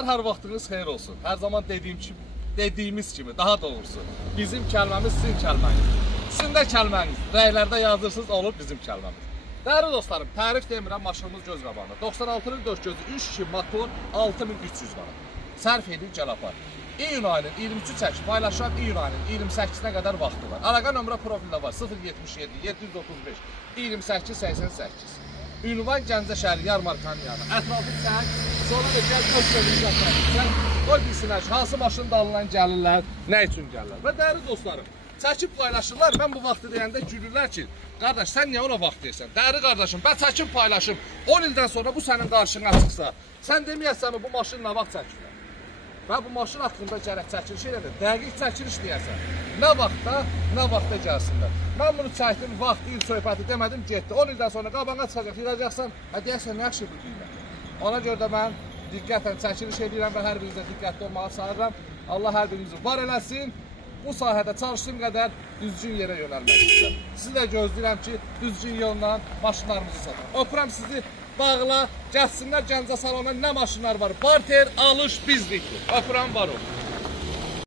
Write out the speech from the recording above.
Hər vaxtınız xeyir olsun. Hər zaman dediyimiz kimi, daha doğrusu bizim kəlməmiz sizin kəlməniz. Sizin də kəlməniz rəylərdə yazırsınız, olur bizim kəlməmiz. Dəyərli dostlarım, tərif demirəm, maşınımız göz qabağında. 96-nın 4 gözü 3-2 motor 6300 manat. Sərf edin, gəl apar. İyun ayının 23 çəki paylaşan İyun ayının 28-nə qədər vaxtı var. Əlaqə nömrə profildə var 077 735 28 88. Ünvan Gəncə şəhəri Yarmarkanın yanı. Ətrafı çək, sonra da gəl öz gözünüzü ətrafı. Qoy bilsinlər ki, hansı maşının dalından gəlirlər, nə üçün gəlirlər. Və dəyərli dostlarım, çəkib paylaşırlar, mən bu vaxtı deyəndə gülürlər ki, qardaş, sən niyə ona vaxt deyirsən? Dəyərli qardaşım, mən çəkib paylaşım, 10 ildən sonra bu sənin qarşına çıxsa, sən deməyəsən bu maşın nə vaxt çəkirlər? Və bu maşın haqqında gərək çəkiliş elədir, dəqiq çəkiliş deyərsən. Nə vaxtda gəlsinlər. Mən bunu çəkdim, vaxt, il, söhbəti demədim, getdi. 10 ildən sonra qabağına çıxacaq, yığacaqsan, deyərsən, nə yaxşı bu deyirlər. Ona görə də mən diqqətlə çəkiliş edirəm və hər birinizə diqqətli olmağa çağırıram. Allah hər birinizi var eləsin. Bu sahədə çalışdığım qədər düzgün yerə yönəlmək istəyirəm. Sizi də gözləyirəm ki, düzgün yolla maşınlarımızı satın. Öpürəm sizi, bağla, gəlsinlər Gəncə salonuna nə maşınlar var. Barter, alış, bizlikdir. Öpürəm, var olun.